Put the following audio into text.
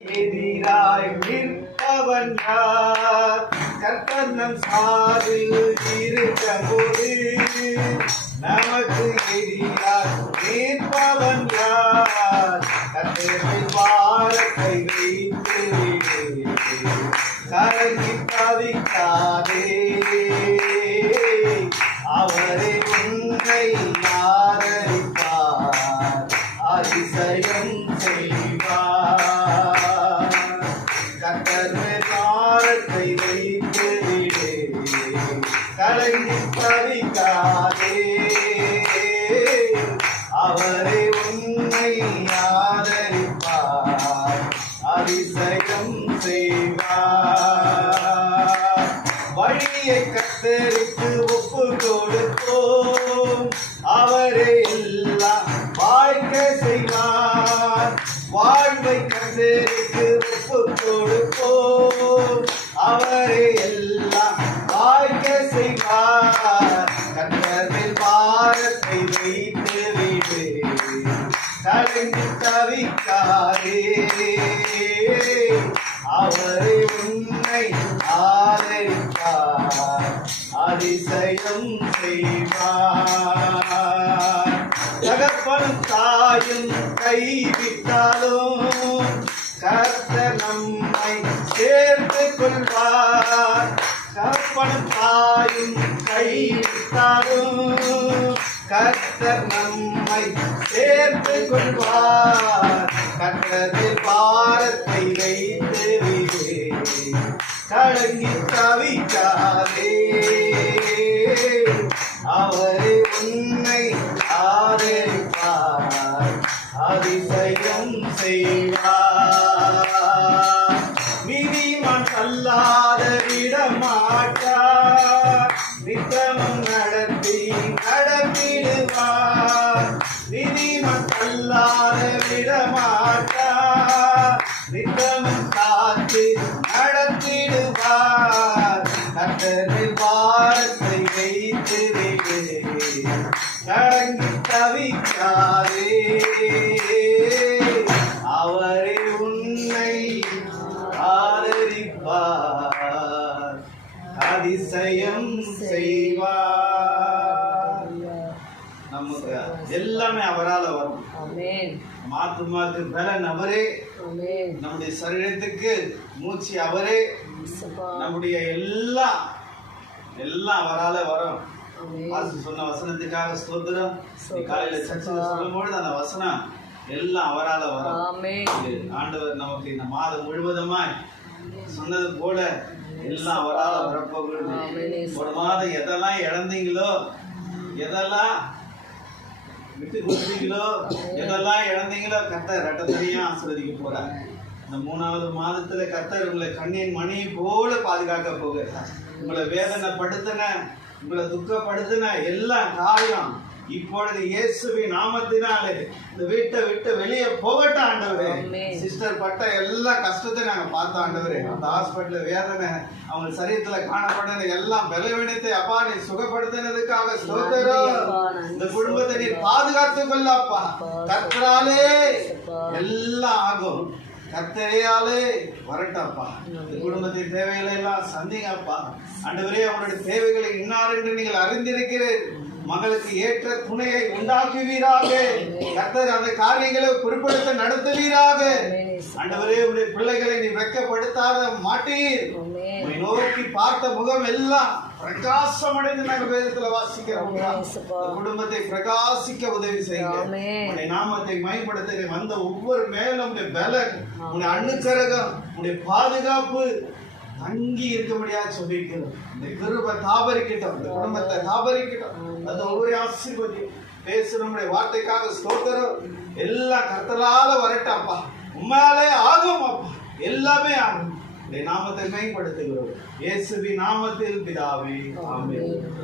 எதிராய் நிற்பவன் யார்? கர்த்தர் நம் சார்பில் இருக்கபோது நமக்கு எதிராய் நிற்பவன் யார்? கர்த்தரின் பாரத்தை வைத்து கலங்கி தவிக்காதே, அவரை உன்னை ஆதரிப்பார், அதிசயம் செய்வார். கர்த்தரின் பாரத்தை வைத்து கலங்கி தவிக்காதே, அவரை உன்னை ஆதரிப்பார், அதிசயம் செய்வார். வழியை கர்த்தருக்கு ஒப்பு கொடுப்போம், அவரே எல்லாம் வாய்க்க செய்வார். வாழ்வை கர்த்தருக்கு ஒப்பு கொடுப்போம், அவரே எல்லாம் வாய்க்க செய்வார். கர்த்தரின் பாரத்தை வைத்து விடு, கலங்கி தவிக்காதே, அவரை உன்னை ஆதரிப்பார், அதிசயம் செய்வார். தகப்பனும் தாயும் கைவிட்டாலும் கர்த்தர் நம்மை சேர்த்து கொள்வார். தகப்பனும் தாயும் கைவிட்டாலும் கர்த்தர் நம்மை சேர்த்து கொள்வார். கர்த்தரின் பாரத்தை வைத்து விடு, கலங்கி தவிக்காதே, அவரை உன்னை ஆதரிப்பார், அதிசயம் செய்வார். நீதிமான் தள்ளாத விடமாட்டார், நித்தமும் நடத்தி நடத்திடுவார். நீதிமான் தள்ளாத விடமாட்டார், நித்தமும் காத்து நடத்திடுவார். கர்த்தரின் பாரத்தை வைத்து விடு, கலங்கி தவிக்காதே, அவரை உன்னை ஆதரிப்பார், அதிசயம் செய்வார். நமக்கு எல்லாமே அவரால் வரும். மாத்து பலன் அவரே, நம்முடைய சரீரத்துக்கு மூச்சு அவரே, நம்முடைய எல்லாம் அவரால வரும். சொன்ன வசனத்துக்காக ஸ்தோத்திரம். காலையில சர்ச்சில் சொல்லும்பொழுது அந்த வசனம் எல்லாம் அவரால வரும். ஆண்டவர் நமக்கு இந்த மாதம் முழுவதுமாய் சொன்னது போல எல்லாம் அவரால வரப்போகிறது. ஒரு மாதம் எதெல்லாம் இழந்தீங்களோ, எதெல்லாம் விட்டு கொடுத்தீங்களோ, எதெல்லாம் இழந்தீங்களோ, கர்த்தர் ரெட்டத்தனியா ஆசீர்வதிக்க போறார். இந்த 3வது மாதத்துல கர்த்தர் உங்களை கண்ணின் மணி போல பாதுகாக்க போகிறார். உங்களை வேதனைப்படுத்தின, உங்களை துக்கப்படுத்தின எல்லா காரியம் இப்பொழுது இயேசுவின் நாமத்தினாலே இந்த வீட்டை விட்டு வெளியே போகட்டும் ஆண்டவரே. சிஸ்டர் பட்ட எல்லா கஷ்டத்தை நாங்க பார்த்தோம் ஆண்டவரே. அந்த ஹாஸ்பிட்டல் வேதனை, அவங்க சரீரத்துல காணப்பட்ட எல்லாம் பலவீனத்தை அப்பா நீ சுகப்படுத்தினதுக்காக ஸ்தோத்திரம். இந்த குடும்பத்தை நீ பாதுகாத்துக் கொள்ளப்பா. கர்த்தராலே எல்லாம் ஆகும், கர்த்தரையாலே வரட்டப்பா. இந்த குடும்பத்தின் தேவைகளை எல்லாம் சந்திங்கப்பா ஆண்டவரே. அவனுடைய தேவைகளை இன்னார் என்று நீங்கள் அறிந்திருக்கிறேன். மகளுக்கு ஏற்ற துணையை உண்டாக்குவீராக. கர்த்தர் அந்த காரியங்களை குறிப்பிடுத்த நடத்துவீராக. ஆண்டவரே, உடைய பிள்ளைகளை நீ வெட்கப்படுத்தாத மாட்டீர். உன்னை நோக்கி பார்த்த முகம் எல்லாம் பிரகாசம் அடைந்து நாங்கள் வேதத்துல வாசிக்கிறோம். குடும்பத்தை பிரகாசிக்க உதவி செய்யுங்க. உன்னுடைய நாமத்தை மயப்படுத்த வந்த ஒவ்வொரு மேலும் உடைய பலன், உன்னுடைய அணுக்கரகம், உன்னுடைய பாதுகாப்பு தங்கி இருக்க முடியாது சொல்லிக்கிறோம். இந்த கிருபை தாபரிக்கட்டும், இந்த குடும்பத்தை தாபரிக்கட்டும். அந்த ஒவ்வொரு ஆசீர்வதியும் பேசுறோம். வார்த்தைக்காக ஸ்தோத்திரம். எல்லாம் கர்த்தரால வரட்டாப்பா. உண்மையாலே ஆகும் அப்பா, எல்லாமே ஆகும். நாமத்தை மேம்படுத்துகிறோம் இயேசுவின் நாமத்தில் பிதாவே, ஆமென்.